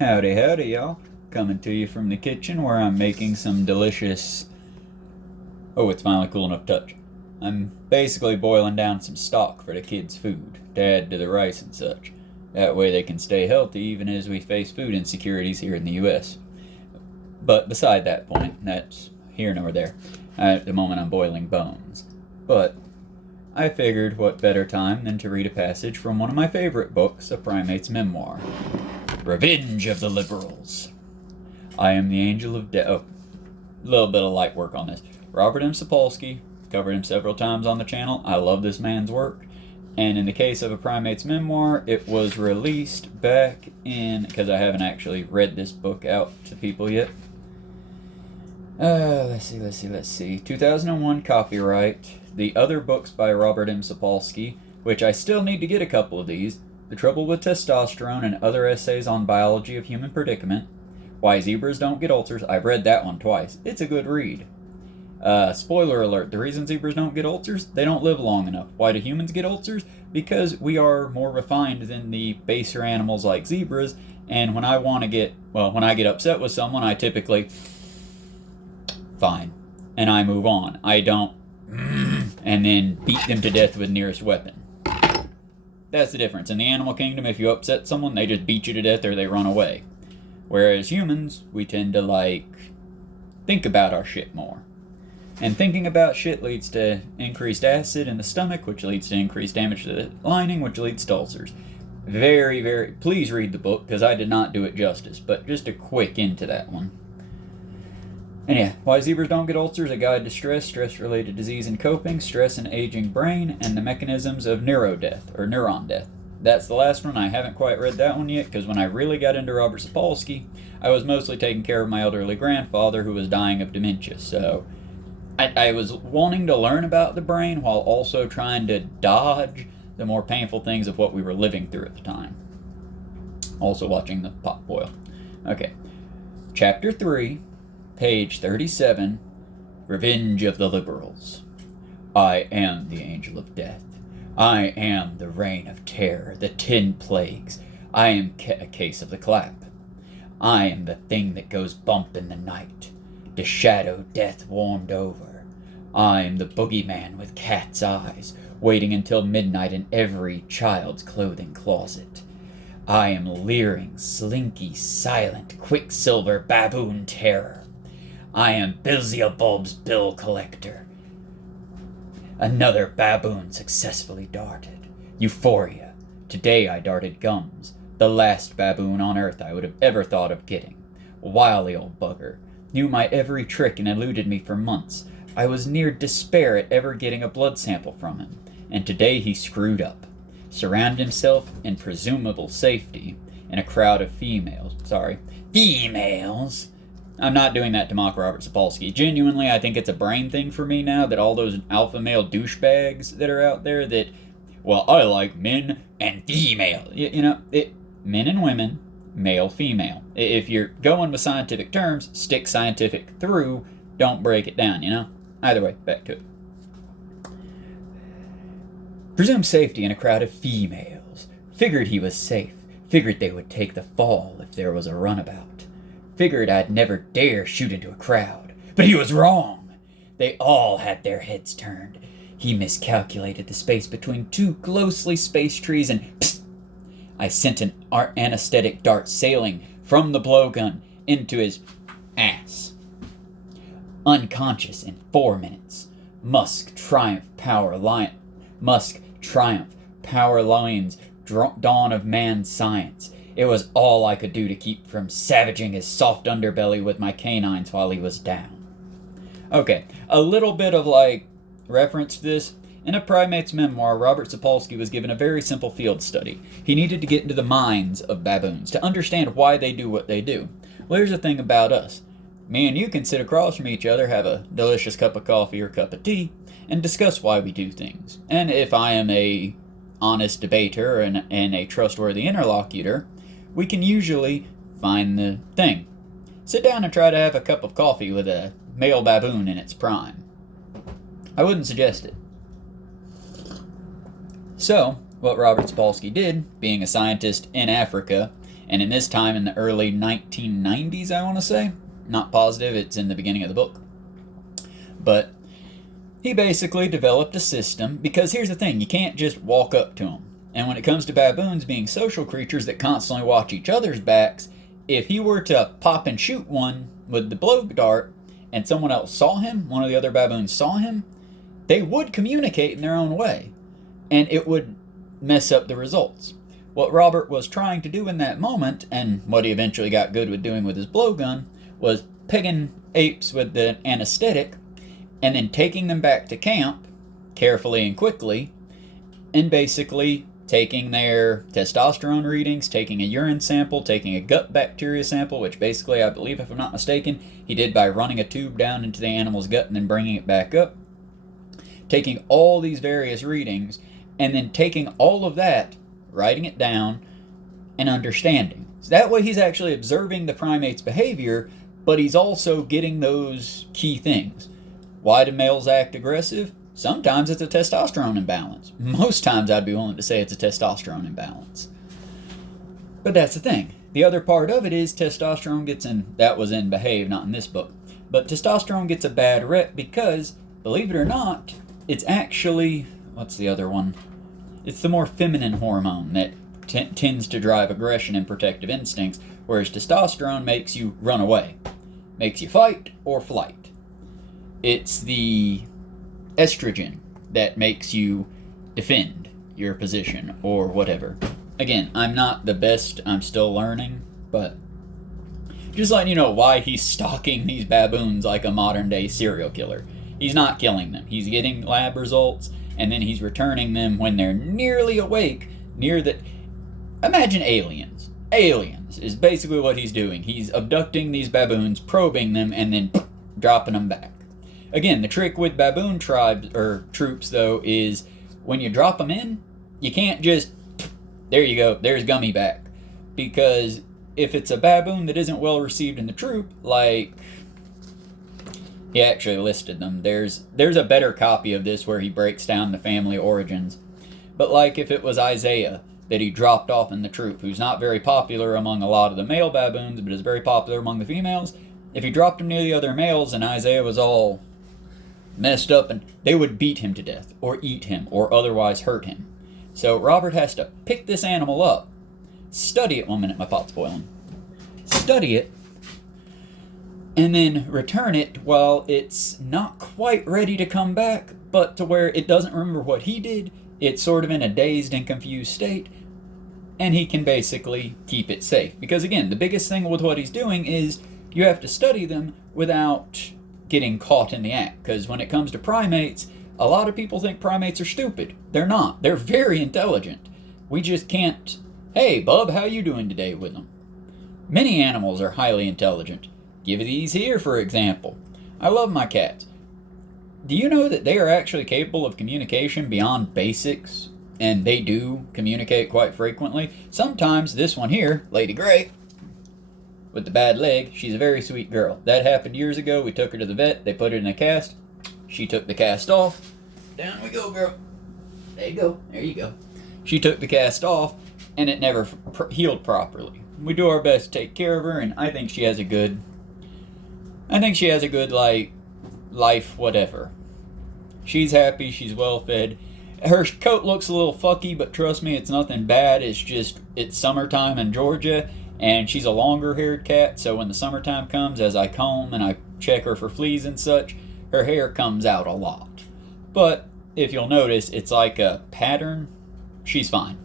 Howdy, howdy, y'all. Coming to you from the kitchen where I'm making some delicious. Oh, it's finally cool enough to touch. I'm basically boiling down some stock for the kids' food to add to the rice and such. That way they can stay healthy even as we face food insecurities here in the US. But beside that point, that's here nor there. At the moment, I'm boiling bones. But I figured what better time than to read a passage from one of my favorite books, a primate's memoir. Revenge of the Liberals. I am the angel of death. Oh, a little bit of light work on this. Robert M. Sapolsky, covered him several times on the channel. I love this man's work. And in the case of a primate's memoir, it was released back in, because I haven't actually read this book out to people yet. Let's see. 2001 copyright. The other books by Robert M. Sapolsky, which I still need to get a couple of these. The Trouble with Testosterone and Other Essays on Biology of Human Predicament. Why Zebras Don't Get Ulcers. I've read that one twice. It's a good read. Spoiler alert, the reason zebras don't get ulcers, they don't live long enough. Why do humans get ulcers? Because we are more refined than the baser animals like zebras, and when I get upset with someone, I typically, fine, and I move on. I don't, and then beat them to death with nearest weapon. That's the difference. In the animal kingdom, if you upset someone, they just beat you to death or they run away. Whereas humans, we tend to, think about our shit more. And thinking about shit leads to increased acid in the stomach, which leads to increased damage to the lining, which leads to ulcers. Please read the book, because I did not do it justice, but just a quick into that one. And yeah, Why Zebras Don't Get Ulcers, A Guide to Stress, Stress-Related Disease and Coping, Stress and Aging Brain, and the Mechanisms of Neuron Death. That's the last one. I haven't quite read that one yet, because when I really got into Robert Sapolsky, I was mostly taking care of my elderly grandfather who was dying of dementia, so I was wanting to learn about the brain while also trying to dodge the more painful things of what we were living through at the time. Also watching the pot boil. Okay. Chapter 3, page 37, Revenge of the Liberals. I am the angel of death. I am the reign of terror, the 10 plagues. I am a case of the clap. I am the thing that goes bump in the night. The shadow death warmed over. I am the boogeyman with cat's eyes, waiting until midnight in every child's clothing closet. I am leering, slinky, silent, quicksilver baboon terror. I am Beelzebub's bill collector. Another baboon successfully darted. Euphoria. Today I darted gums. The last baboon on earth I would have ever thought of getting. Wily old bugger. Knew my every trick and eluded me for months. I was near despair at ever getting a blood sample from him. And today he screwed up. Surrounded himself in presumable safety in a crowd of females. I'm not doing that to mock Robert Sapolsky. Genuinely, I think it's a brain thing for me now that all those alpha male douchebags that are out there that, well, I like men and female. Men and women, male, female. If you're going with scientific terms, stick scientific through, don't break it down, Either way, back to it. Presumed safety in a crowd of females. Figured he was safe. Figured they would take the fall if there was a runabout. Figured I'd never dare shoot into a crowd. But he was wrong. They all had their heads turned. He miscalculated the space between 2 closely spaced trees and psst, I sent an anesthetic dart sailing from the blowgun into his ass. Unconscious in 4 minutes. Musk Triumph Power Lions Dawn of Man Science. It was all I could do to keep from savaging his soft underbelly with my canines while he was down. Okay, a little bit of reference to this. In a primate's memoir, Robert Sapolsky was given a very simple field study. He needed to get into the minds of baboons to understand why they do what they do. Well, here's the thing about us. Me and you can sit across from each other, have a delicious cup of coffee or cup of tea, and discuss why we do things. And if I am a honest debater and a trustworthy interlocutor, we can usually find the thing. Sit down and try to have a cup of coffee with a male baboon in its prime. I wouldn't suggest it. So, what Robert Sapolsky did, being a scientist in Africa, And in this time, in the early 1990s, I want to say. Not positive, it's in the beginning of the book. But he basically developed a system, because here's the thing, you can't just walk up to them. And when it comes to baboons being social creatures that constantly watch each other's backs, if he were to pop and shoot one with the blow dart and someone else saw him, one of the other baboons saw him, they would communicate in their own way. And it would mess up the results. What Robert was trying to do in that moment, and what he eventually got good with doing with his blowgun, was pegging apes with the anesthetic and then taking them back to camp carefully and quickly, and basically taking their testosterone readings, taking a urine sample, taking a gut bacteria sample, which basically, I believe, if I'm not mistaken, he did by running a tube down into the animal's gut and then bringing it back up. Taking all these various readings, and then taking all of that, writing it down, and understanding. So that way he's actually observing the primate's behavior, but he's also getting those key things. Why do males act aggressive? Sometimes it's a testosterone imbalance. Most times I'd be willing to say it's a testosterone imbalance. But that's the thing. The other part of it is testosterone gets in, that was in Behave, not in this book, but testosterone gets a bad rep because, believe it or not, it's actually, what's the other one? It's the more feminine hormone that tends to drive aggression and protective instincts, whereas testosterone makes you run away, makes you fight or flight. It's the estrogen that makes you defend your position or whatever. Again, I'm not the best, I'm still learning, but just letting you know why he's stalking these baboons like a modern day serial killer. He's not killing them. He's getting lab results, and then he's returning them when they're nearly awake, near the... Imagine aliens. Aliens is basically what he's doing. He's abducting these baboons, probing them, and then dropping them back. Again, the trick with baboon tribes, or troops, though, is when you drop them in, you can't just, there you go, there's Gummy back. Because if it's a baboon that isn't well received in the troop, like, he actually listed them. There's a better copy of this where he breaks down the family origins. But like if it was Isaiah that he dropped off in the troop, who's not very popular among a lot of the male baboons, but is very popular among the females, if he dropped him near the other males and Isaiah was all messed up, and they would beat him to death or eat him or otherwise hurt him. So Robert has to pick this animal up, study it, 1 minute, my pot's boiling, study it, and then return it while it's not quite ready to come back, but to where it doesn't remember what he did. It's sort of in a dazed and confused state, and he can basically keep it safe. Because again, the biggest thing with what he's doing is you have to study them without getting caught in the act. Because when it comes to primates, a lot of people think primates are stupid. They're not. They're very intelligent. We just can't, hey, bub, how you doing today with them? Many animals are highly intelligent. Give these here, for example. I love my cats. Do you know that they are actually capable of communication beyond basics? And they do communicate quite frequently. Sometimes this one here, Lady Grey, with the bad leg, she's a very sweet girl. That happened years ago. We took her to the vet. They put her in a cast. She took the cast off. Down we go, girl. There you go. There you go. She took the cast off, and it never healed properly. We do our best to take care of her, and I think she has a good... like, life, whatever. She's happy. She's well fed. Her coat looks a little fucky, but trust me, it's nothing bad. It's just, it's summertime in Georgia, and she's a longer haired cat, so when the summertime comes, as I comb and I check her for fleas and such, her hair comes out a lot. But if you'll notice, it's like a pattern. She's fine.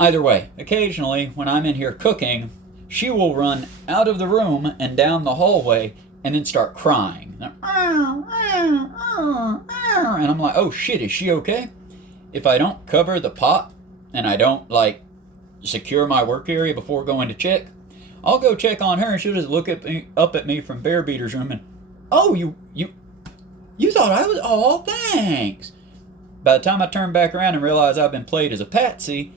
Either way, occasionally when I'm in here cooking, she will run out of the room and down the hallway and then start crying. And I'm like, oh shit, is she okay? If I don't cover the pot and I don't like secure my work area before going to check, I'll go check on her and she'll just look up at me from Bear Beater's room and, oh, you thought I was, oh, thanks. By the time I turn back around and realize I've been played as a patsy,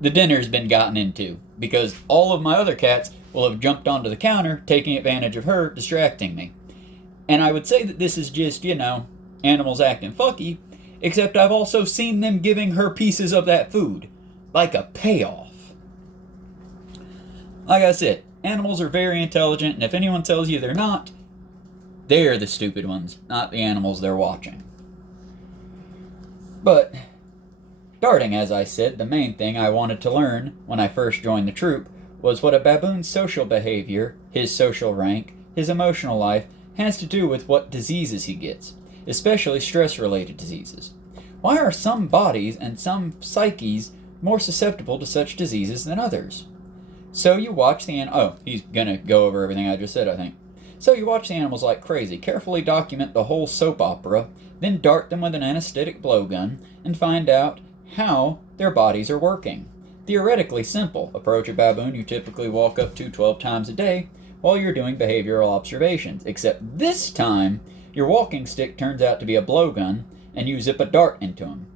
the dinner's been gotten into, because all of my other cats will have jumped onto the counter, taking advantage of her, distracting me. And I would say that this is just, animals acting fucky, except I've also seen them giving her pieces of that food, like a payoff. Like I said, animals are very intelligent, and if anyone tells you they're not, they're the stupid ones, not the animals they're watching. But, darting, as I said, the main thing I wanted to learn when I first joined the troop was what a baboon's social behavior, his social rank, his emotional life, has to do with what diseases he gets, especially stress-related diseases. Why are some bodies and some psyches more susceptible to such diseases than others? So you watch the he's gonna go over everything I just said, I think. So you watch the animals like crazy, carefully document the whole soap opera, then dart them with an anesthetic blowgun, and find out how their bodies are working. Theoretically simple. Approach a baboon you typically walk up to 12 times a day while you're doing behavioral observations, except this time your walking stick turns out to be a blowgun and you zip a dart into him.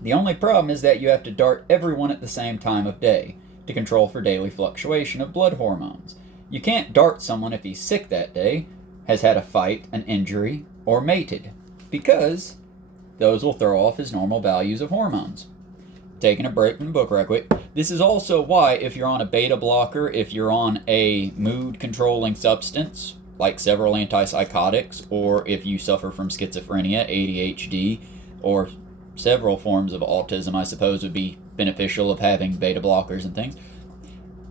The only problem is that you have to dart everyone at the same time of day to control for daily fluctuation of blood hormones. You can't dart someone if he's sick that day, has had a fight, an injury, or mated, because those will throw off his normal values of hormones. Taking a break from the book right quick. This is also why if you're on a beta blocker, if you're on a mood-controlling substance, like several antipsychotics, or if you suffer from schizophrenia, ADHD, or several forms of autism, I suppose would be beneficial of having beta blockers and things.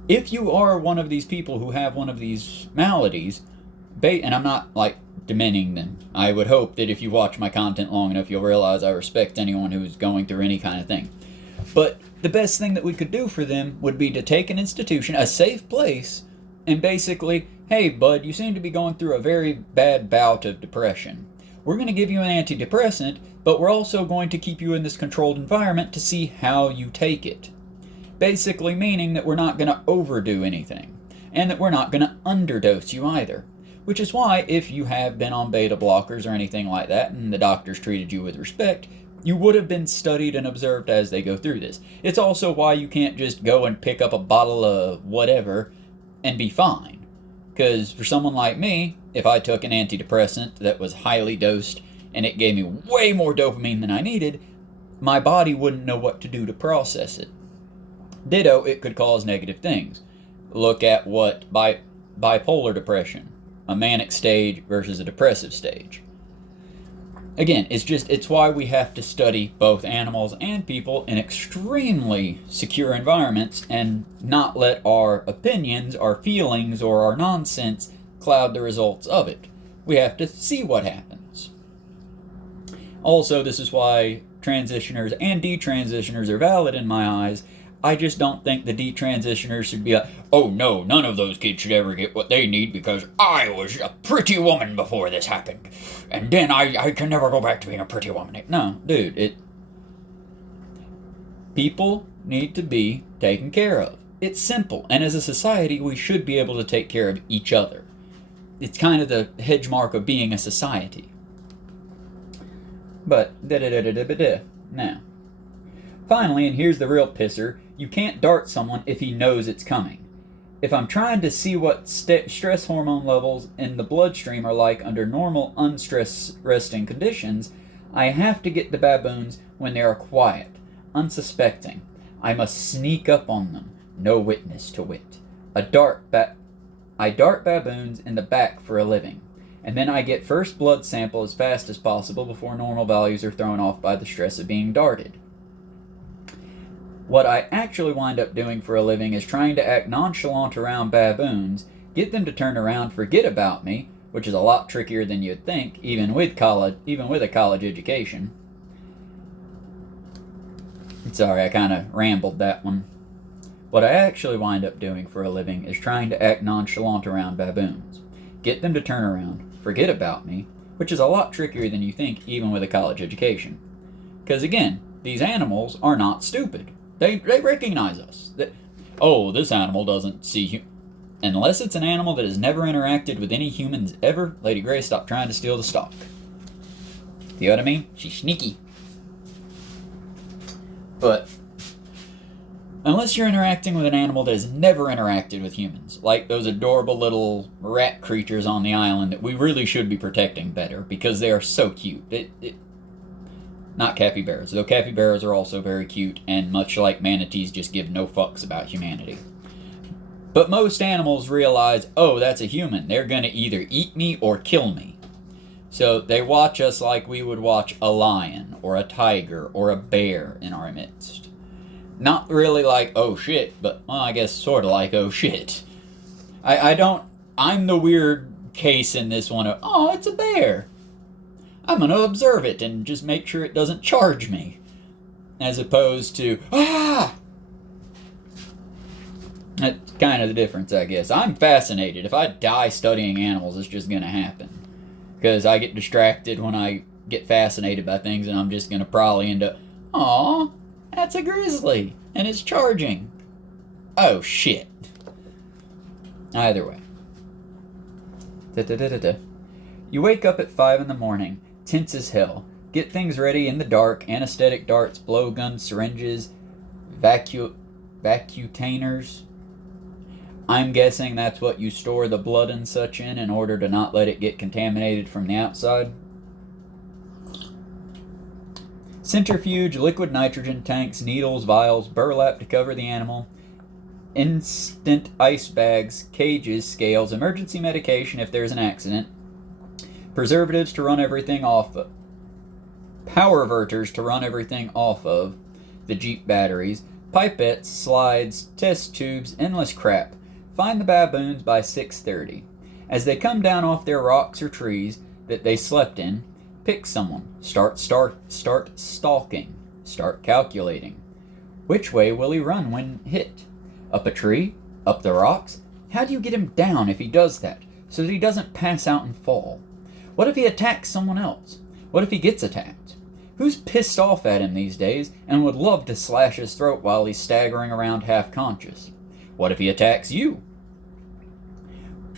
If you are one of these people who have one of these maladies, and I'm not like demeaning them, I would hope that if you watch my content long enough, you'll realize I respect anyone who's going through any kind of thing. But the best thing that we could do for them would be to take an institution, a safe place, and basically, hey bud, you seem to be going through a very bad bout of depression. We're going to give you an antidepressant, but we're also going to keep you in this controlled environment to see how you take it. Basically meaning that we're not going to overdo anything, and that we're not going to underdose you either. Which is why, if you have been on beta blockers or anything like that, and the doctors treated you with respect, you would have been studied and observed as they go through this. It's also why you can't just go and pick up a bottle of whatever and be fine. Because for someone like me, if I took an antidepressant that was highly dosed and it gave me way more dopamine than I needed, my body wouldn't know what to do to process it. Ditto, it could cause negative things. Look at what bipolar depression, a manic stage versus a depressive stage. Again, it's why we have to study both animals and people in extremely secure environments and not let our opinions, our feelings, or our nonsense cloud the results of it. We have to see what happens. Also, this is why transitioners and detransitioners are valid in my eyes. I just don't think the detransitioners should be like, oh no, none of those kids should ever get what they need because I was a pretty woman before this happened. And then I can never go back to being a pretty woman. No, dude, people need to be taken care of. It's simple. And as a society, we should be able to take care of each other. It's kind of the hedge mark of being a society. But, now. Finally, and here's the real pisser, you can't dart someone if he knows it's coming. If I'm trying to see what stress hormone levels in the bloodstream are like under normal unstressed resting conditions, I have to get the baboons when they are quiet, unsuspecting. I must sneak up on them, no witness to wit. I dart baboons in the back for a living, and then I get first blood sample as fast as possible before normal values are thrown off by the stress of being darted. What I actually wind up doing for a living is trying to act nonchalant around baboons, get them to turn around, forget about me, which is a lot trickier than you'd think, even with a college education. Sorry, I kind of rambled that one. What I actually wind up doing for a living is trying to act nonchalant around baboons, get them to turn around, forget about me, which is a lot trickier than you think, even with a college education. Because again, these animals are not stupid. They recognize us. This animal doesn't see unless it's an animal that has never interacted with any humans ever. Lady Grey, stop trying to steal the stock. You know what I mean? She's sneaky. But unless you're interacting with an animal that has never interacted with humans, like those adorable little rat creatures on the island that we really should be protecting better because they are so cute. Not capybaras, though capybaras are also very cute, and much like manatees just give no fucks about humanity. But most animals realize, oh, that's a human. They're going to either eat me or kill me. So they watch us like we would watch a lion or a tiger or a bear in our midst. Not really like, oh shit, but, well, I guess sort of like, oh shit. I'm the weird case in this one of, oh, it's a bear. I'm going to observe it and just make sure it doesn't charge me. As opposed to, ah! That's kind of the difference, I guess. I'm fascinated. If I die studying animals, it's just going to happen. Because I get distracted when I get fascinated by things, and I'm just going to probably end up, aw, that's a grizzly, and it's charging. Oh, shit. Either way. Da-da-da-da-da. You wake up at 5 in the morning, tense as hell. Get things ready in the dark, anesthetic darts, blowguns, syringes, vacuitainers. I'm guessing that's what you store the blood and such in order to not let it get contaminated from the outside. Centrifuge, liquid nitrogen tanks, needles, vials, burlap to cover the animal, instant ice bags, cages, scales, emergency medication if there's an accident, preservatives to run everything off of, power verters to run everything off of, the Jeep batteries, pipettes, slides, test tubes, endless crap. Find the baboons by 6:30. As they come down off their rocks or trees that they slept in, pick someone. Start stalking. Start calculating. Which way will he run when hit? Up a tree? Up the rocks? How do you get him down if he does that, so that he doesn't pass out and fall? What if he attacks someone else? What if he gets attacked? Who's pissed off at him these days and would love to slash his throat while he's staggering around half-conscious? What if he attacks you?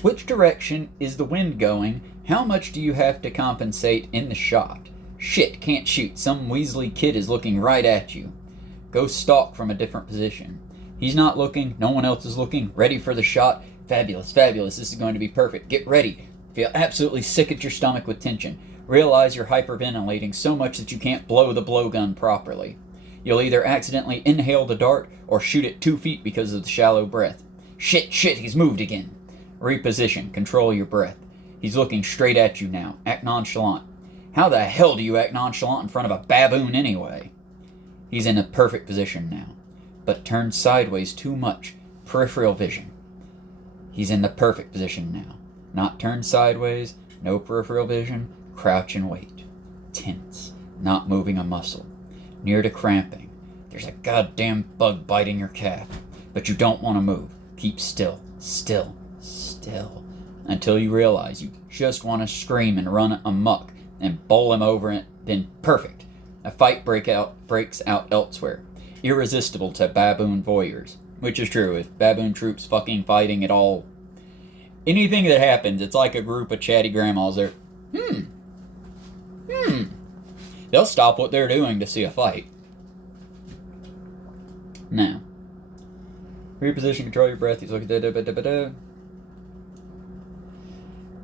Which direction is the wind going? How much do you have to compensate in the shot? Shit, can't shoot. Some Weasley kid is looking right at you. Go stalk from a different position. He's not looking. No one else is looking. Ready for the shot. Fabulous, fabulous. This is going to be perfect. Get ready. Feel absolutely sick at your stomach with tension. Realize you're hyperventilating so much that you can't blow the blowgun properly. You'll either accidentally inhale the dart or shoot it 2 feet because of the shallow breath. Shit, he's moved again. Reposition. Control your breath. He's looking straight at you now. Act nonchalant. How the hell do you act nonchalant in front of a baboon anyway? He's in a perfect position now, but turned sideways too much. Peripheral vision. He's in the perfect position now. Not turned sideways, no peripheral vision, crouch and wait. Tense, not moving a muscle. Near to cramping. There's a goddamn bug biting your calf, but you don't want to move. Keep still, still, still, until you realize you just want to scream and run amok and bowl him over it. Then perfect. A fight breaks out elsewhere. Irresistible to baboon voyeurs. Which is true, if baboon troops fucking fighting at all, anything that happens, it's like a group of chatty grandmas. They're, they'll stop what they're doing to see a fight. Now, reposition, control your breath. He's looking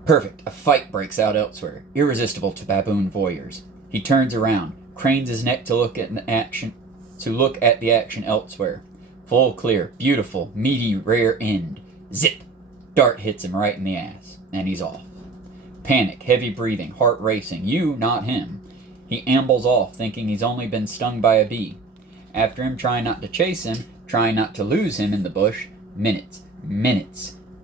Perfect. A fight breaks out elsewhere. Irresistible to baboon voyeurs. He turns around, cranes his neck to look at the action elsewhere. Full clear, beautiful, meaty, rare end. Zip! Dart hits him right in the ass, and he's off. Panic, heavy breathing, heart racing. You, not him. He ambles off, thinking he's only been stung by a bee. After him, trying not to chase him, trying not to lose him in the bush. Minutes,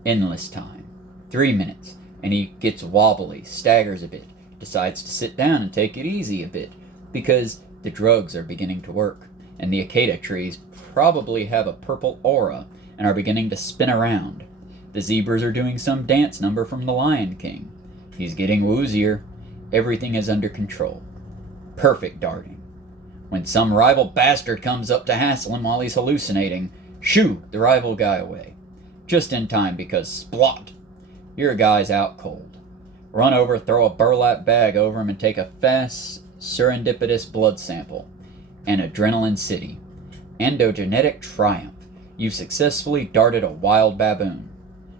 endless time. 3 minutes, and he gets wobbly, staggers a bit, decides to sit down and take it easy a bit, because the drugs are beginning to work, and the acacia trees probably have a purple aura and are beginning to spin around. The zebras are doing some dance number from The Lion King. He's getting woozier. Everything is under control. Perfect darting. When some rival bastard comes up to hassle him while he's hallucinating, shoo the rival guy away. Just in time because splot, your guy's out cold. Run over, throw a burlap bag over him, and take a fast, serendipitous blood sample. An adrenaline city. Endogenetic triumph. You've successfully darted a wild baboon.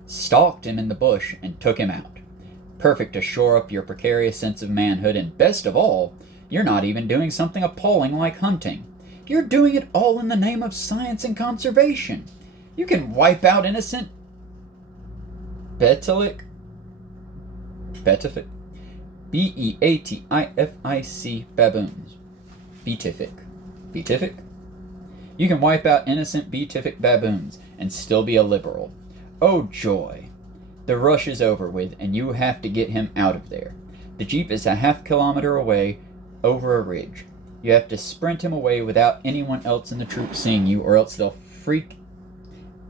Stalked him in the bush and took him out. Perfect to shore up your precarious sense of manhood, and best of all, you're not even doing something appalling like hunting. You're doing it all in the name of science and conservation. You can wipe out innocent Beatific, Beatific baboons. Beatific? You can wipe out innocent beatific baboons and still be a liberal. Oh joy. The rush is over with, and you have to get him out of there. The jeep is a half-kilometer away over a ridge. You have to sprint him away without anyone else in the troop seeing you, or else they'll freak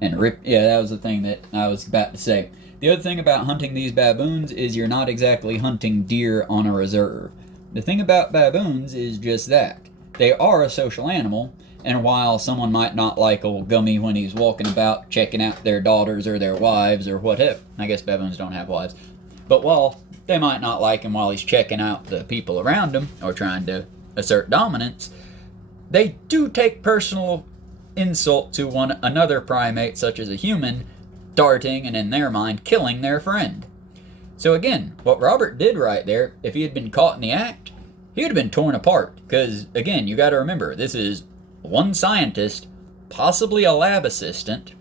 and rip. Yeah, that was the thing that I was about to say. The other thing about hunting these baboons is you're not exactly hunting deer on a reserve. The thing about baboons is just that. They are a social animal, and while someone might not like old Gummy when he's walking about checking out their daughters or their wives or whatever, I guess baboons don't have wives, but while they might not like him while he's checking out the people around him or trying to assert dominance, they do take personal insult to one another primate, such as a human, darting and in their mind killing their friend. So again, what Robert did right there, if he had been caught in the act, he would have been torn apart. Because again, you got to remember, this is one scientist, possibly a lab assistant,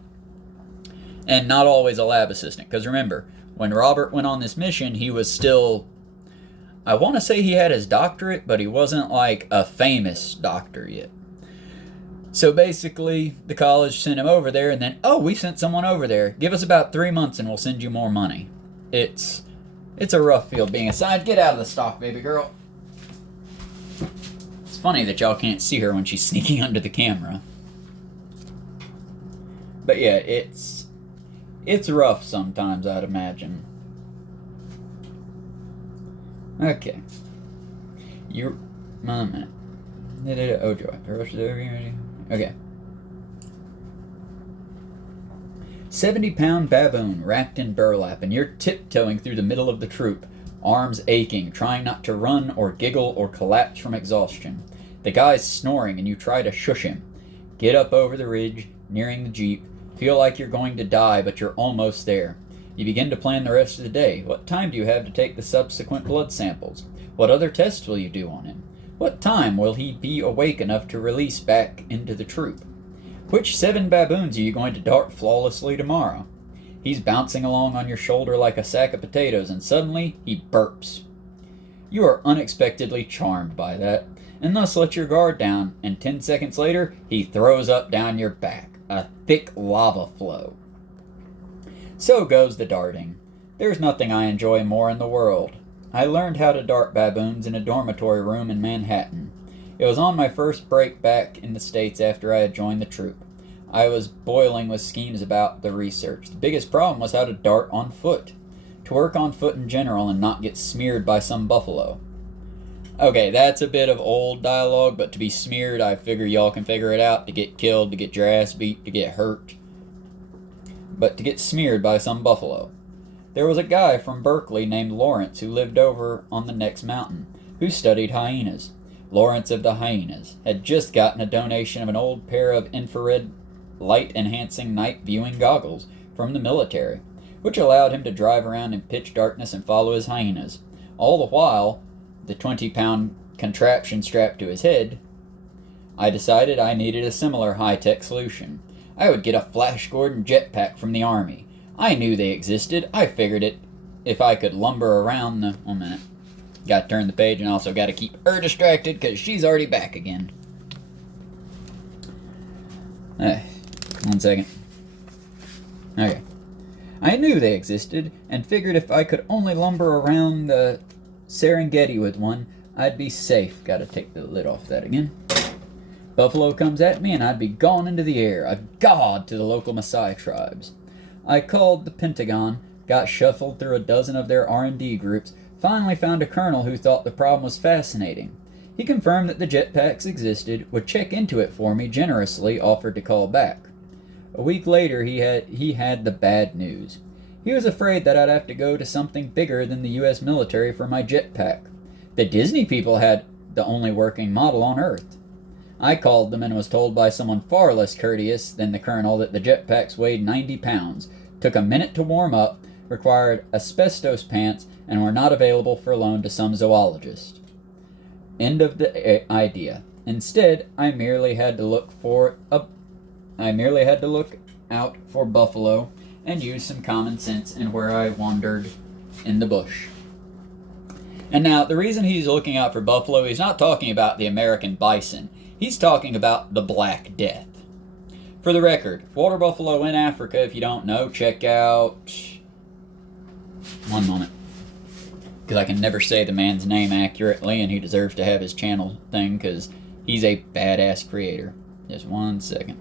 and not always a lab assistant. Because remember, when Robert went on this mission, he was still, I want to say he had his doctorate, but he wasn't like a famous doctor yet. So basically, the college sent him over there, and then, oh, we sent someone over there. Give us about 3 months and we'll send you more money. It's a rough field being a scientist. Get out of the stock, baby girl. It's funny that y'all can't see her when she's sneaking under the camera. But yeah, it's rough sometimes, I'd imagine. Okay. My minute. Oh, joy. Okay. 70-pound baboon wrapped in burlap, and you're tiptoeing through the middle of the troop, arms aching, trying not to run or giggle or collapse from exhaustion. The guy's snoring, and you try to shush him. Get up over the ridge, nearing the jeep. Feel like you're going to die, but you're almost there. You begin to plan the rest of the day. What time do you have to take the subsequent blood samples? What other tests will you do on him? What time will he be awake enough to release back into the troop? Which 7 baboons are you going to dart flawlessly tomorrow? He's bouncing along on your shoulder like a sack of potatoes, and suddenly he burps. You are unexpectedly charmed by that, and thus let your guard down, and 10 seconds later, he throws up down your back, a thick lava flow. So goes the darting. There's nothing I enjoy more in the world. I learned how to dart baboons in a dormitory room in Manhattan. It was on my first break back in the States after I had joined the troop. I was boiling with schemes about the research. The biggest problem was how to dart on foot. To work on foot in general and not get smeared by some buffalo. Okay, that's a bit of old dialogue, but to be smeared, I figure y'all can figure it out. To get killed, to get your ass beat, to get hurt. But to get smeared by some buffalo. There was a guy from Berkeley named Lawrence who lived over on the next mountain, who studied hyenas. Lawrence of the hyenas had just gotten a donation of an old pair of infrared light-enhancing night viewing goggles from the military, which allowed him to drive around in pitch darkness and follow his hyenas. All the while, the 20-pound contraption strapped to his head, I decided I needed a similar high-tech solution. I would get a Flash Gordon jetpack from the Army. I knew they existed. I figured it if I could lumber around the... 1 minute. Got to turn the page and also got to keep her distracted because she's already back again. 1 second. Okay. I knew they existed and figured if I could only lumber around the Serengeti with one, I'd be safe. Got to take the lid off that again. Buffalo comes at me and I'd be gone into the air, a god to the local Maasai tribes. I called the Pentagon, got shuffled through a dozen of their R&D groups, finally found a colonel who thought the problem was fascinating. He confirmed that the jetpacks existed, would check into it for me, generously offered to call back. A week later, he had the bad news. He was afraid that I'd have to go to something bigger than the U.S. military for my jetpack. The Disney people had the only working model on Earth. I called them and was told by someone far less courteous than the colonel that the jetpacks weighed 90 pounds, took a minute to warm up, required asbestos pants, and were not available for loan to some zoologist. End of the idea. Instead, I merely had to look out for buffalo and use some common sense in where I wandered in the bush. And now, the reason he's looking out for buffalo, he's not talking about the American bison. He's talking about the Black Death. For the record, water buffalo in Africa, if you don't know, check out... One moment. Because I can never say the man's name accurately, and he deserves to have his channel thing, because he's a badass creator. Just 1 second.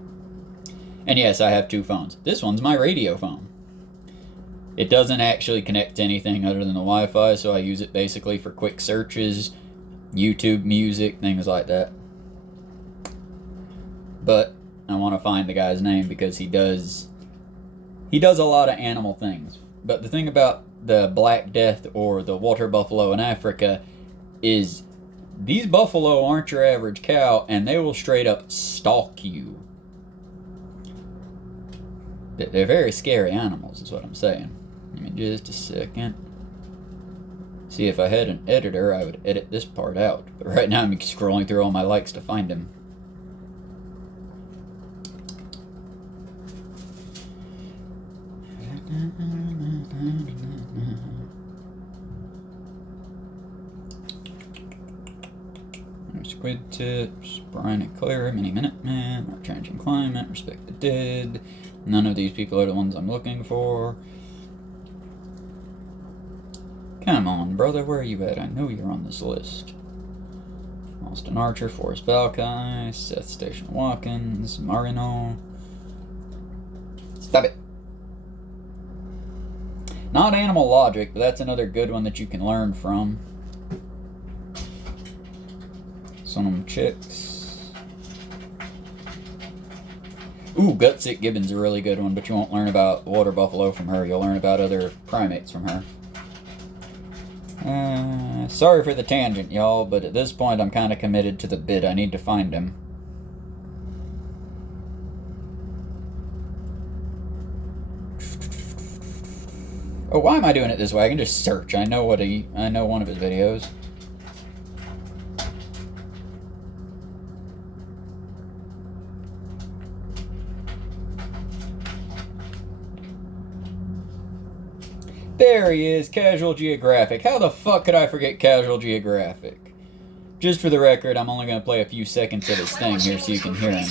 And yes, I have 2 phones. This one's my radio phone. It doesn't actually connect to anything other than the Wi-Fi, so I use it basically for quick searches, YouTube music, things like that. But I want to find the guy's name because he does a lot of animal things. But the thing about the Black Death or the water buffalo in Africa is these buffalo aren't your average cow, and they will straight up stalk you. They're very scary animals, is what I'm saying. Give me just a second. See, if I had an editor, I would edit this part out. But right now I'm scrolling through all my likes to find him. Squid tips, Brian and Claire, Mini Minute Man, Our Changing Climate, Respect the Dead. None of these people are the ones I'm looking for. Come on, brother, where are you at? I know you're on this list. Austin Archer, Forrest Valkai, Seth Station Watkins, Marino. Stop it. Not Animal Logic, but that's another good one that you can learn from. Some chicks. Ooh, Gutsick Gibbon's a really good one, but you won't learn about water buffalo from her. You'll learn about other primates from her. Sorry for the tangent, y'all, but at this point I'm kind of committed to the bit. I need to find him. Oh, why am I doing it this way? I can just search. I know one of his videos. There he is, Casual Geographic. How the fuck could I forget Casual Geographic? Just for the record, I'm only going to play a few seconds of his thing here so you can hear him.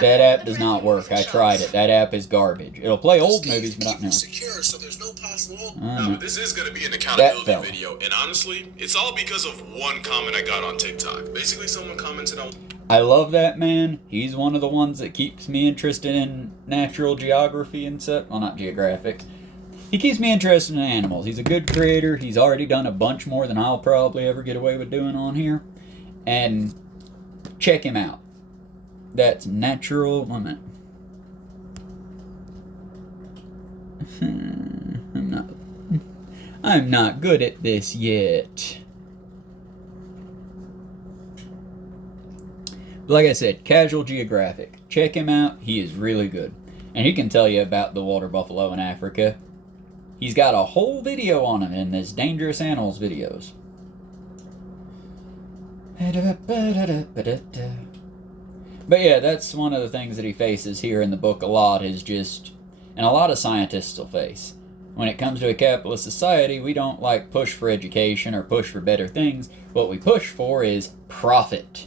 That app does not work. I tried it. That app is garbage. It'll play old movies, but not new. No, but this is going to be an accountability video, and honestly, it's all because of one comment I got on TikTok. Basically, someone commented on... I love that man. He's one of the ones that keeps me interested in natural geography and stuff. Well, not geographic. He keeps me interested in animals. He's a good creator. He's already done a bunch more than I'll probably ever get away with doing on here. And check him out. That's natural... One minute. I'm not good at this yet. But like I said, Casual Geographic. Check him out. He is really good. And he can tell you about the water buffalo in Africa. He's got a whole video on him in his Dangerous Animals videos. But yeah, that's one of the things that he faces here in the book a lot is just, and a lot of scientists will face. When it comes to a capitalist society, we don't like push for education or push for better things. What we push for is profit.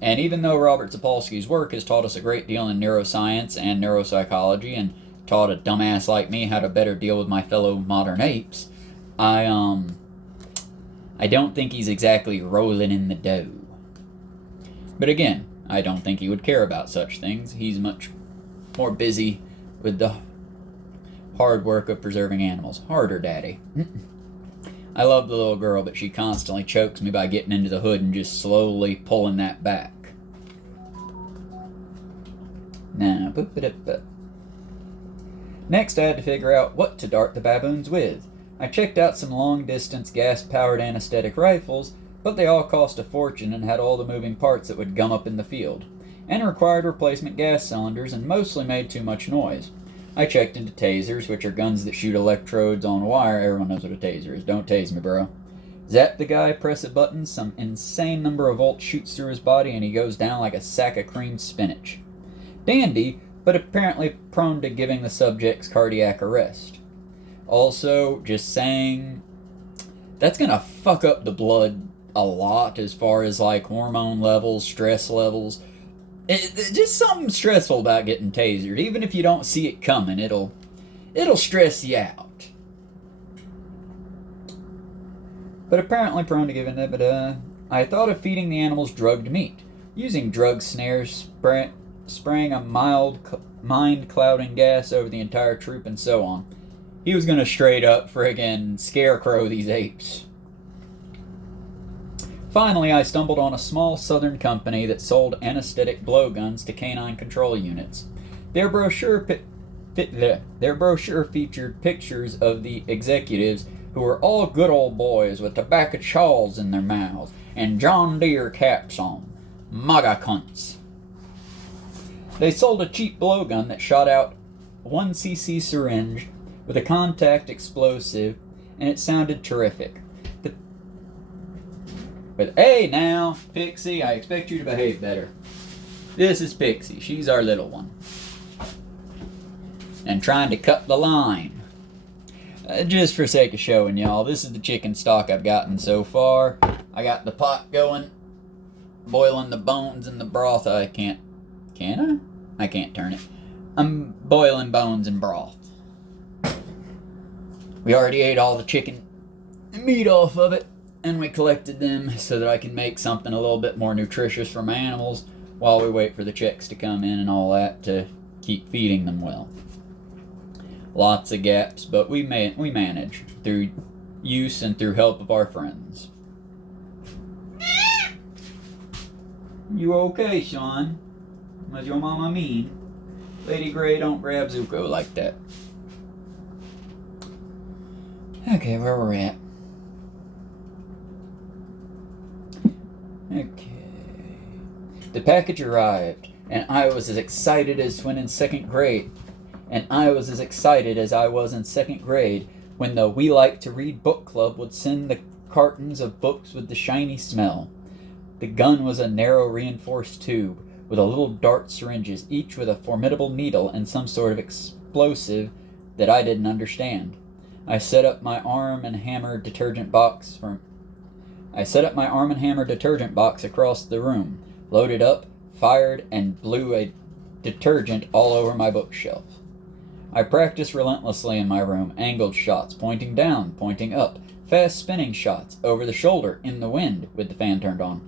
And even though Robert Sapolsky's work has taught us a great deal in neuroscience and neuropsychology and taught a dumbass like me how to better deal with my fellow modern apes, I don't think he's exactly rolling in the dough. But again, I don't think he would care about such things. He's much more busy with the hard work of preserving animals. Harder, Daddy. I love the little girl, but she constantly chokes me by getting into the hood and just slowly pulling that back. Now, next I had to figure out what to dart the baboons with. I checked out some long-distance gas-powered anesthetic rifles, but they all cost a fortune and had all the moving parts that would gum up in the field, and required replacement gas cylinders and mostly made too much noise. I checked into tasers, which are guns that shoot electrodes on wire. Everyone knows what a taser is. Don't tase me, bro. Zap the guy, press a button, some insane number of volts shoots through his body, and he goes down like a sack of creamed spinach. Dandy but apparently prone to giving the subjects cardiac arrest. Also, just saying, that's going to fuck up the blood a lot as far as like hormone levels, stress levels. Just something stressful about getting tasered. Even if you don't see it coming, it'll stress you out. But apparently prone to giving it, but I thought of feeding the animals drugged meat, using drug snares, spraying a mild mind-clouding gas over the entire troop, and so on. He was going to straight up friggin' scarecrow these apes. Finally, I stumbled on a small southern company that sold anesthetic blowguns to canine control units. Their brochure featured pictures of the executives who were all good old boys with tobacco shawls in their mouths and John Deere caps on. MAGA cunts. They sold a cheap blowgun that shot out 1cc syringe with a contact explosive, and it sounded terrific. But hey now, Pixie, I expect you to behave better. This is Pixie. She's our little one. And trying to cut the line. Just for sake of showing y'all, this is the chicken stock I've gotten so far. I got the pot going, boiling the bones in the broth. Can I? I can't turn it. I'm boiling bones in broth. We already ate all the chicken meat off of it, and we collected them so that I can make something a little bit more nutritious for my animals while we wait for the chicks to come in and all that to keep feeding them well. Lots of gaps, but we manage through use and through help of our friends. You okay, Sean? Was your mama mean? Lady Grey, don't grab Zuko like that. Okay, where we're at. Okay. The package arrived, and I was as excited as when in second grade. And I was as excited as I was in second grade when the We Like to Read book club would send the cartons of books with the shiny smell. The gun was a narrow reinforced tube with a little dart syringes, each with a formidable needle and some sort of explosive that I didn't understand. I set up my arm and hammer detergent box across the room, loaded up, fired, and blew a detergent all over my bookshelf. I practiced relentlessly in my room, angled shots, pointing down, pointing up, fast spinning shots, over the shoulder, in the wind, with the fan turned on.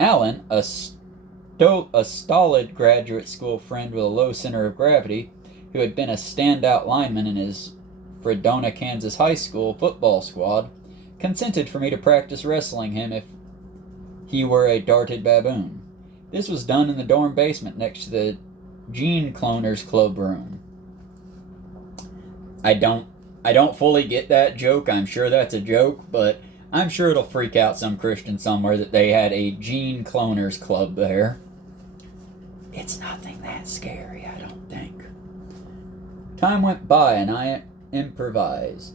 Alan, a stolid graduate school friend with a low center of gravity, who had been a standout lineman in his Fredona, Kansas high school football squad, consented for me to practice wrestling him if he were a darted baboon. This was done in the dorm basement next to the Gene Cloners Club room. I don't fully get that joke. I'm sure that's a joke, but I'm sure it'll freak out some Christian somewhere that they had a Gene Cloners Club there. It's nothing that scary, I don't think. Time went by and I improved.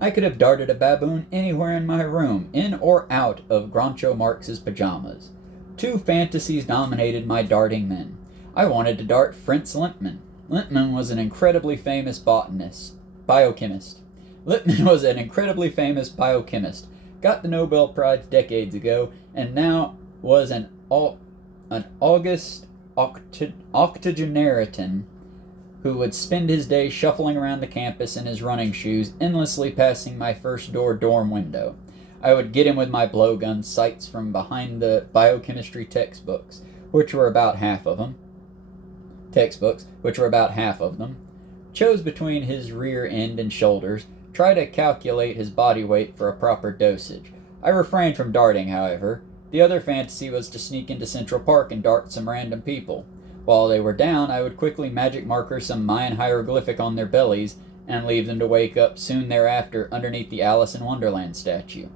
I could have darted a baboon anywhere in my room, in or out of Groucho Marx's pajamas. Two fantasies dominated my darting men. I wanted to dart Fritz Lippmann. Lippmann was an incredibly famous biochemist. Got the Nobel Prize decades ago, and now was an August octogenarian who would spend his day shuffling around the campus in his running shoes, endlessly passing my first dorm window. I would get him with my blowgun sights from behind the biochemistry textbooks, which were about half of them. Chose between his rear end and shoulders, try to calculate his body weight for a proper dosage. I refrained from darting, however. The other fantasy was to sneak into Central Park and dart some random people. While they were down, I would quickly magic marker some Mayan hieroglyphic on their bellies and leave them to wake up soon thereafter underneath the Alice in Wonderland statue.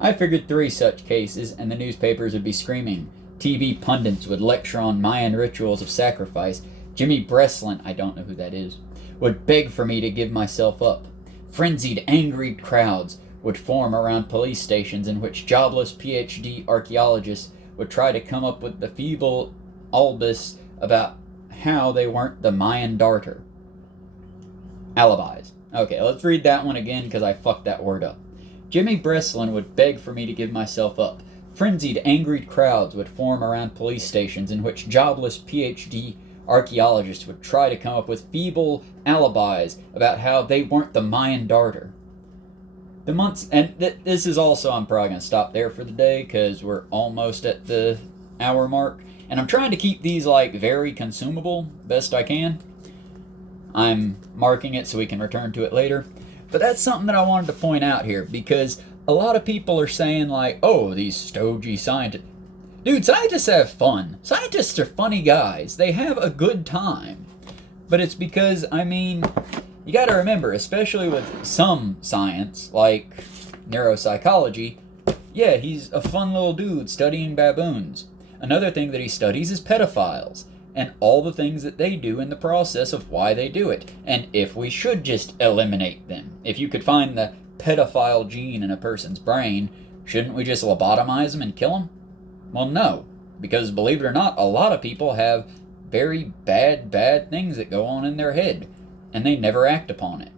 I figured 3 such cases, and the newspapers would be screaming. TV pundits would lecture on Mayan rituals of sacrifice. Jimmy Breslin, I don't know who that is, would beg for me to give myself up. Frenzied, angry crowds would form around police stations in which jobless PhD archaeologists would try to come up with the feeble albus about how they weren't the Mayan darter. Alibis. Okay, let's read that one again because I fucked that word up. Jimmy Breslin would beg for me to give myself up. Frenzied, angry crowds would form around police stations in which jobless PhD archaeologists would try to come up with feeble alibis about how they weren't the Mayan darter. The months, and this is also, I'm probably going to stop there for the day because we're almost at the hour mark. And I'm trying to keep these like very consumable best I can. I'm marking it so we can return to it later. But that's something that I wanted to point out here because a lot of people are saying like, oh, these stodgy scientists. Dude, scientists have fun. Scientists are funny guys. They have a good time. But it's because, I mean, you got to remember, especially with some science, like neuropsychology, yeah, he's a fun little dude studying baboons. Another thing that he studies is pedophiles, and all the things that they do in the process of why they do it, and if we should just eliminate them. If you could find the pedophile gene in a person's brain, shouldn't we just lobotomize them and kill them? Well, no, because believe it or not, a lot of people have very bad things that go on in their head, and they never act upon it.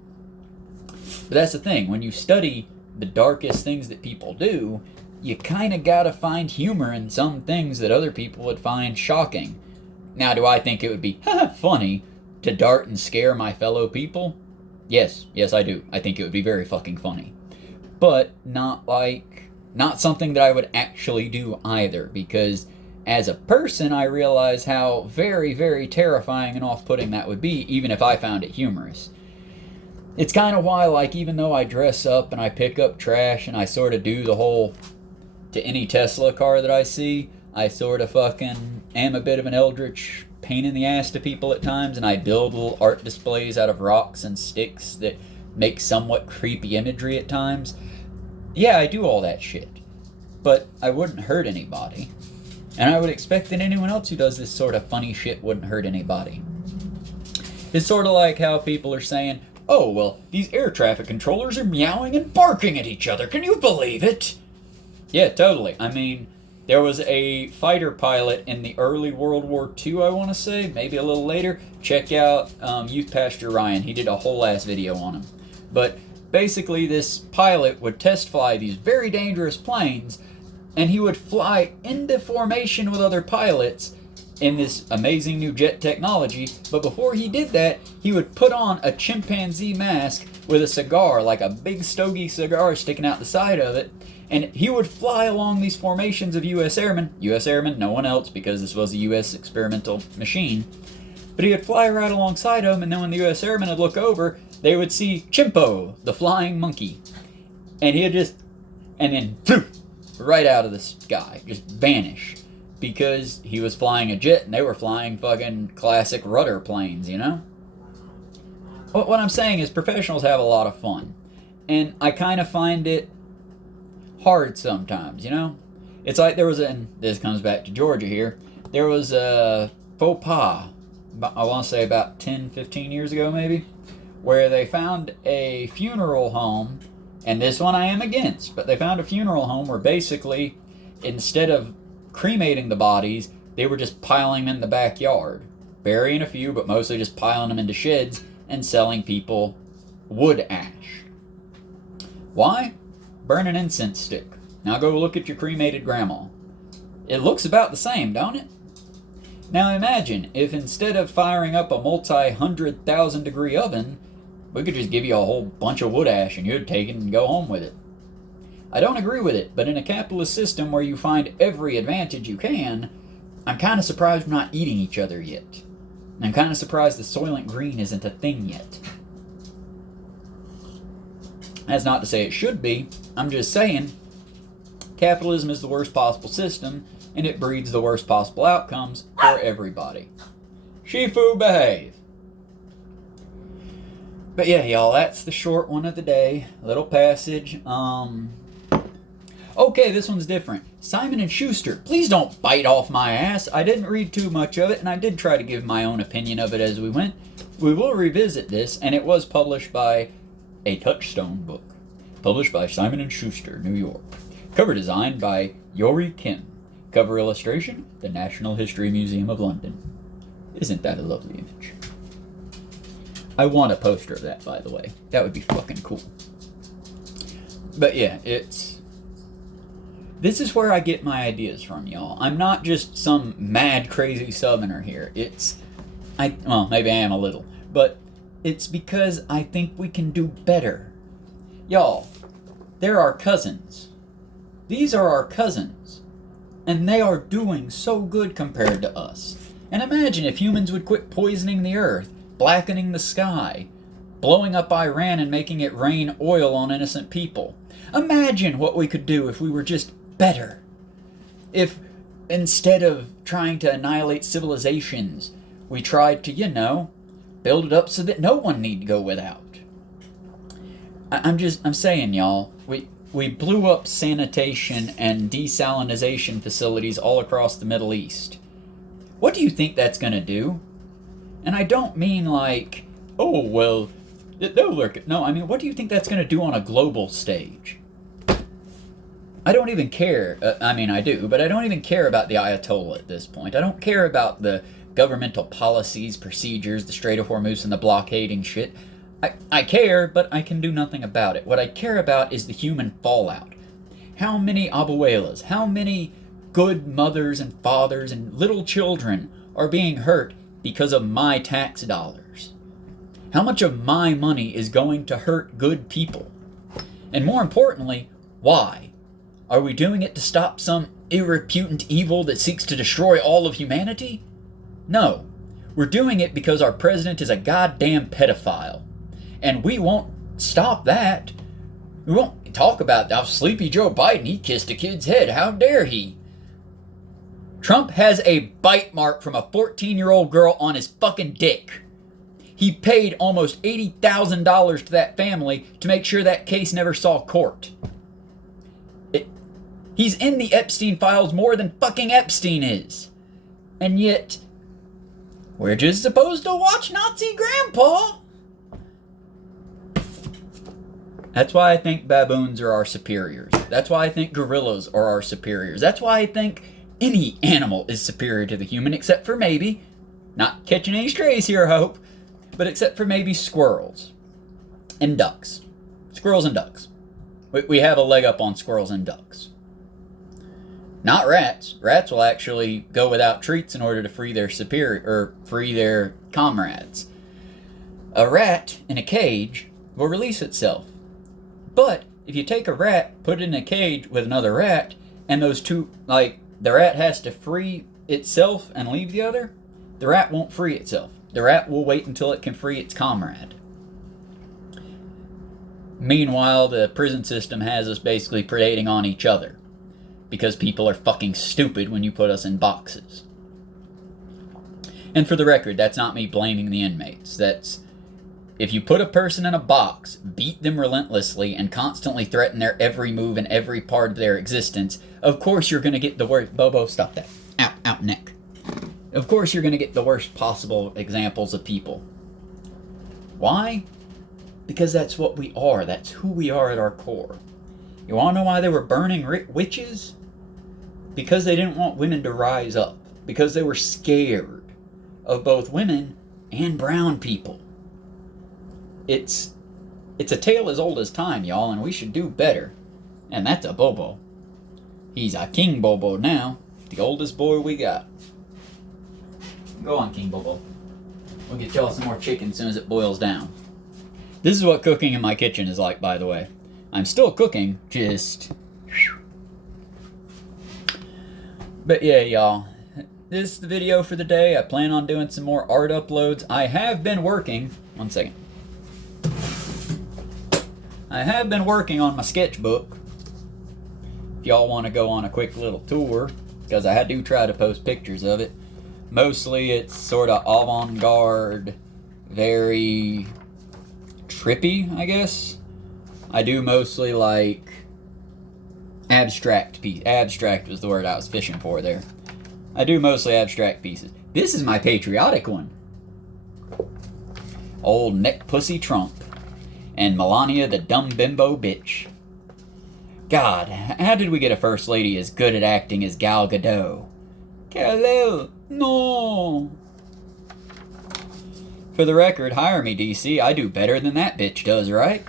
But that's the thing, when you study the darkest things that people do, you kind of gotta find humor in some things that other people would find shocking. Now, do I think it would be funny to dart and scare my fellow people? Yes, I do. I think it would be very fucking funny. But not something that I would actually do either, because as a person, I realize how very, very terrifying and off-putting that would be, even if I found it humorous. It's kind of why, like, even though I dress up and I pick up trash and I sort of do the whole, to any Tesla car that I see, I sort of fucking am a bit of an eldritch pain in the ass to people at times, and I build little art displays out of rocks and sticks that make somewhat creepy imagery at times. Yeah, I do all that shit. But I wouldn't hurt anybody. And I would expect that anyone else who does this sort of funny shit wouldn't hurt anybody. It's sort of like how people are saying, oh, well, these air traffic controllers are meowing and barking at each other. Can you believe it? Yeah, totally. I mean, there was a fighter pilot in the early World War II, I want to say, maybe a little later. Check out Youth Pastor Ryan. He did a whole ass video on him. But basically, this pilot would test fly these very dangerous planes, and he would fly into formation with other pilots in this amazing new jet technology. But before he did that, he would put on a chimpanzee mask with a cigar, like a big stogie cigar sticking out the side of it. And he would fly along these formations of U.S. airmen, no one else, because this was a U.S. experimental machine. But he would fly right alongside them, and then when the U.S. airmen would look over, they would see Chimpo, the flying monkey. And he'd just, and then, poof, right out of the sky, just vanish. Because he was flying a jet, and they were flying fucking classic rudder planes, you know? What I'm saying is professionals have a lot of fun. And I kind of find it hard sometimes, you know? It's like there was and this comes back to Georgia here, there was a faux pas, I want to say about 10, 15 years ago maybe, where they found a funeral home, and this one I am against, but they found a funeral home where basically, instead of cremating the bodies, they were just piling them in the backyard, burying a few, but mostly just piling them into sheds and selling people wood ash. Why? Burn an incense stick. Now go look at your cremated grandma. It looks about the same, don't it? Now imagine if instead of firing up a multi-100,000 degree oven, we could just give you a whole bunch of wood ash and you'd take it and go home with it. I don't agree with it, but in a capitalist system where you find every advantage you can, I'm kind of surprised we're not eating each other yet. I'm kind of surprised the Soylent Green isn't a thing yet. That's not to say it should be. I'm just saying, capitalism is the worst possible system, and it breeds the worst possible outcomes for everybody. Shifu, behave. But yeah, y'all, that's the short one of the day. Little passage. Okay, this one's different. Simon & Schuster, please don't bite off my ass. I didn't read too much of it, and I did try to give my own opinion of it as we went. We will revisit this, and it was published by a Touchstone book. Published by Simon & Schuster, New York. Cover design by Yori Kim. Cover illustration, the National History Museum of London. Isn't that a lovely image? I want a poster of that, by the way. That would be fucking cool. But yeah, this is where I get my ideas from, y'all. I'm not just some mad, crazy southerner here. Well, maybe I am a little. But it's because I think we can do better. Y'all, they're our cousins. These are our cousins. And they are doing so good compared to us. And imagine if humans would quit poisoning the earth, blackening the sky, blowing up Iran and making it rain oil on innocent people. Imagine what we could do if we were just better. If instead of trying to annihilate civilizations, we tried to, build it up so that no one need to go without. I'm saying, y'all, we blew up sanitation and desalinization facilities all across the Middle East. What do you think that's going to do? And I don't mean like, oh, well, they'll work. No, I mean, what do you think that's going to do on a global stage? I don't even care. I do, but I don't even care about the Ayatollah at this point. I don't care about the governmental policies, procedures, the Strait of Hormuz, and the blockading shit. I care, but I can do nothing about it. What I care about is the human fallout. How many abuelas, how many good mothers and fathers and little children are being hurt because of my tax dollars? How much of my money is going to hurt good people? And more importantly, why? Are we doing it to stop some irreputant evil that seeks to destroy all of humanity? No. We're doing it because our president is a goddamn pedophile. And we won't stop that. We won't talk about how sleepy Joe Biden, he kissed a kid's head. How dare he? Trump has a bite mark from a 14-year-old girl on his fucking dick. He paid almost $80,000 to that family to make sure that case never saw court. He's in the Epstein files more than fucking Epstein is. And yet, we're just supposed to watch Nazi Grandpa. That's why I think baboons are our superiors. That's why I think gorillas are our superiors. That's why I think any animal is superior to the human, except for maybe, not catching any strays here, I hope, but except for maybe squirrels and ducks. Squirrels and ducks. We have a leg up on squirrels and ducks. Not rats. Rats will actually go without treats in order to free their comrades. A rat in a cage will release itself. But if you take a rat, put it in a cage with another rat, and those two, the rat has to free itself and leave the other, the rat won't free itself. The rat will wait until it can free its comrade. Meanwhile, the prison system has us basically predating on each other. Because people are fucking stupid when you put us in boxes. And for the record, that's not me blaming the inmates. That's, if you put a person in a box, beat them relentlessly, and constantly threaten their every move and every part of their existence, of course you're going to get the worst... Bobo, stop that. Out, neck. Of course you're going to get the worst possible examples of people. Why? Because that's what we are. That's who we are at our core. You want to know why they were burning witches? Because they didn't want women to rise up. Because they were scared of both women and brown people. It's a tale as old as time, y'all, and we should do better. And that's a Bobo. He's a King Bobo now. The oldest boy we got. Go on, King Bobo. We'll get y'all some more chicken as soon as it boils down. This is what cooking in my kitchen is like, by the way. I'm still cooking, just... But yeah, y'all. This is the video for the day. I plan on doing some more art uploads. I have been working... One second. I have been working on my sketchbook. If y'all want to go on a quick little tour, because I do try to post pictures of it. Mostly it's sort of avant-garde, very trippy, I guess. I do mostly like abstract pieces. Abstract was the word I was fishing for there. I do mostly abstract pieces. This is my patriotic one. Old neck pussy Trump and Melania the dumb bimbo bitch. God, how did we get a first lady as good at acting as Gal Gadot? Kal-El, no. For the record, hire me, DC. I do better than that bitch does, right?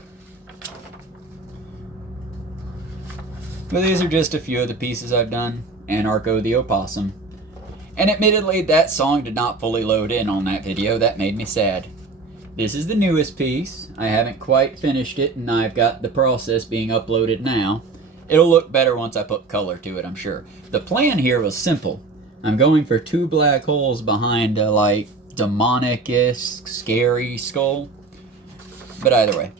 But these are just a few of the pieces I've done. Anarcho the Opossum. And admittedly, that song did not fully load in on that video. That made me sad. This is the newest piece. I haven't quite finished it, and I've got the process being uploaded now. It'll look better once I put color to it, I'm sure. The plan here was simple. I'm going for 2 black holes behind a, like, demonic-esque, scary skull. But either way,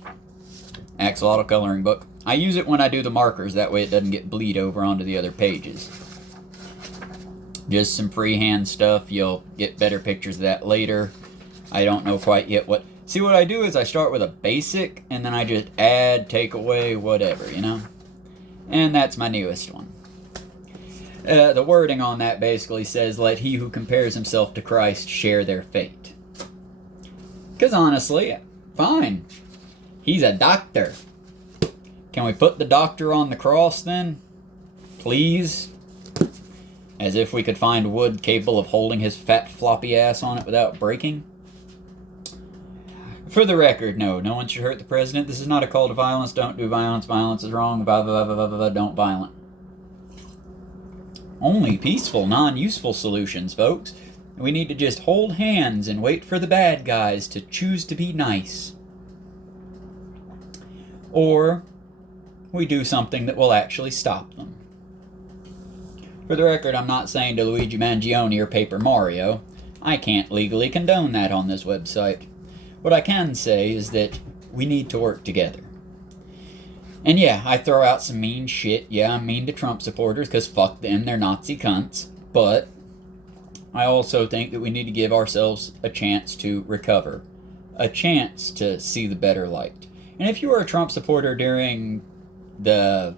axolotl coloring book. I use it when I do the markers, that way it doesn't get bleed over onto the other pages. Just some freehand stuff. You'll get better pictures of that later. I don't know quite yet what... See, what I do is I start with a basic, and then I just add, take away, whatever, you know? And that's my newest one. The wording on that basically says, let he who compares himself to Christ share their fate. Because honestly, fine. He's a doctor. Can we put the doctor on the cross then? Please? As if we could find wood capable of holding his fat floppy ass on it without breaking. For the record, no one should hurt the president. This is not a call to violence. Don't do violence. Violence is wrong. Blah, blah, blah, blah, blah, blah. Don't violent. Only peaceful, non-useful solutions, folks. We need to just hold hands and wait for the bad guys to choose to be nice. Or we do something that will actually stop them. For the record, I'm not saying to Luigi Mangione or Paper Mario. I can't legally condone that on this website. What I can say is that we need to work together. And yeah, I throw out some mean shit. Yeah, I'm mean to Trump supporters because fuck them, they're Nazi cunts. But I also think that we need to give ourselves a chance to recover. A chance to see the better light. And if you were a Trump supporter during the...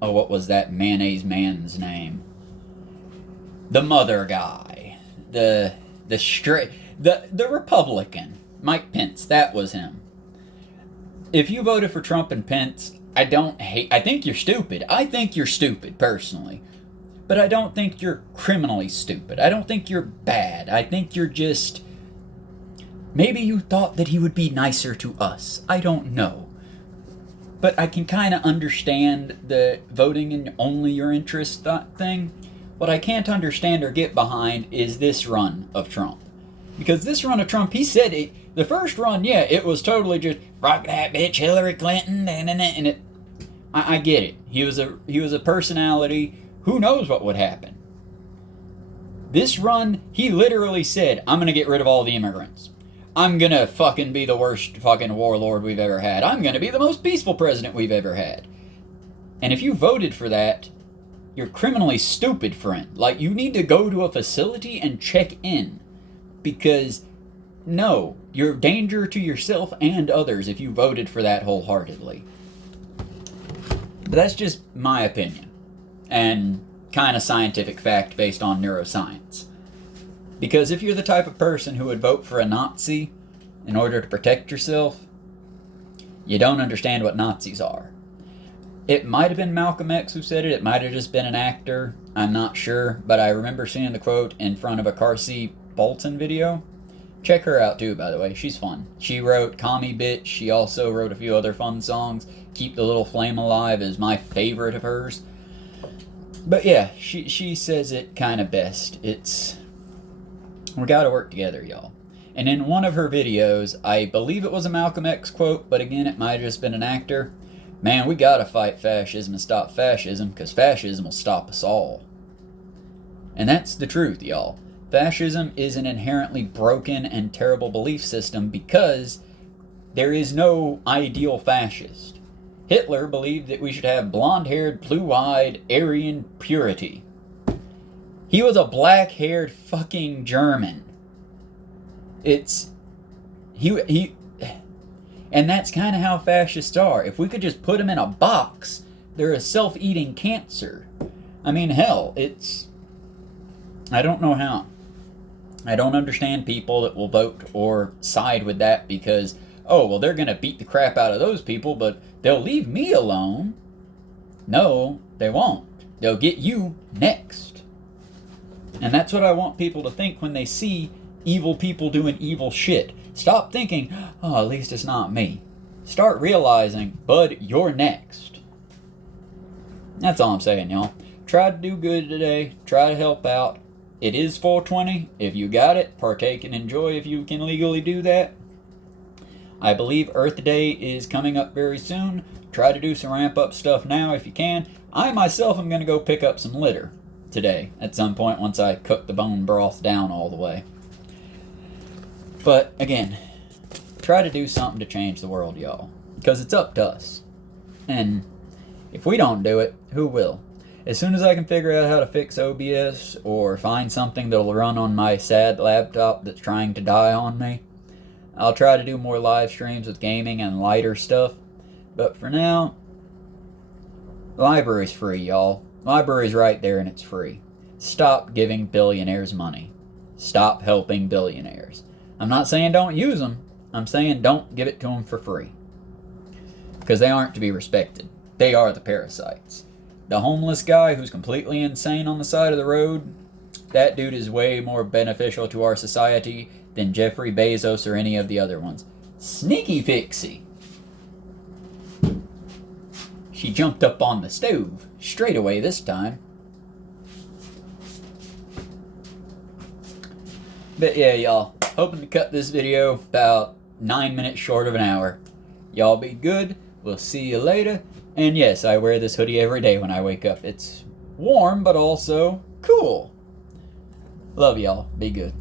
Oh, what was that mayonnaise man's name? The mother guy. The Republican. Mike Pence, that was him. If you voted for Trump and Pence, I think you're stupid. I think you're stupid, personally. But I don't think you're criminally stupid. I don't think you're bad. I think you're just... Maybe you thought that he would be nicer to us. I don't know. But I can kind of understand the voting in only your interest thing. What I can't understand or get behind is this run of Trump. Because this run of Trump, he said it... The first run, yeah, it was totally just rock that bitch Hillary Clinton, and it. I get it. He was a personality. Who knows what would happen? This run, he literally said, "I'm gonna get rid of all the immigrants. I'm gonna fucking be the worst fucking warlord we've ever had. I'm gonna be the most peaceful president we've ever had." And if you voted for that, you're criminally stupid, friend. Like, you need to go to a facility and check in, because. No, you're a danger to yourself and others if you voted for that wholeheartedly. But that's just my opinion, and kind of scientific fact based on neuroscience. Because if you're the type of person who would vote for a Nazi in order to protect yourself, you don't understand what Nazis are. It might have been Malcolm X who said it, it might have just been an actor, I'm not sure, but I remember seeing the quote in front of a Carsey Bolton video. Check her out too, by the way. She's fun. She wrote Commie Bitch. She also wrote a few other fun songs. Keep the Little Flame Alive is my favorite of hers. But yeah, she says it kind of best. We gotta work together, y'all. And in one of her videos, I believe it was a Malcolm X quote, but again, it might have just been an actor. Man, we gotta fight fascism and stop fascism, because fascism will stop us all. And that's the truth, y'all. Fascism is an inherently broken and terrible belief system because there is no ideal fascist. Hitler believed that we should have blonde-haired, blue-eyed, Aryan purity. He was a black-haired fucking German. And that's kind of how fascists are. If we could just put them in a box, they're a self-eating cancer. I mean, hell, I don't know how. I don't understand people that will vote or side with that because, oh, well, they're going to beat the crap out of those people, but they'll leave me alone. No, they won't. They'll get you next. And that's what I want people to think when they see evil people doing evil shit. Stop thinking, oh, at least it's not me. Start realizing, bud, you're next. That's all I'm saying, y'all. Try to do good today. Try to help out. It is 420. If you got it, partake and enjoy if you can legally do that. I believe Earth Day is coming up very soon. Try to do some ramp up stuff now if you can. I myself am going to go pick up some litter today at some point once I cook the bone broth down all the way. But again, try to do something to change the world, y'all. Because it's up to us. And if we don't do it, who will? As soon as I can figure out how to fix OBS or find something that'll run on my sad laptop that's trying to die on me, I'll try to do more live streams with gaming and lighter stuff. But for now, the library's free, y'all. The library's right there and it's free. Stop giving billionaires money. Stop helping billionaires. I'm not saying don't use them. I'm saying don't give it to them for free. Because they aren't to be respected. They are the parasites. The homeless guy who's completely insane on the side of the road, that dude is way more beneficial to our society than Jeffrey Bezos or any of the other ones. Sneaky Pixie. She jumped up on the stove. Straight away this time. But yeah, y'all. Hoping to cut this video about 9 minutes short of an hour. Y'all be good. We'll see you later. And yes, I wear this hoodie every day when I wake up. It's warm, but also cool. Love y'all. Be good.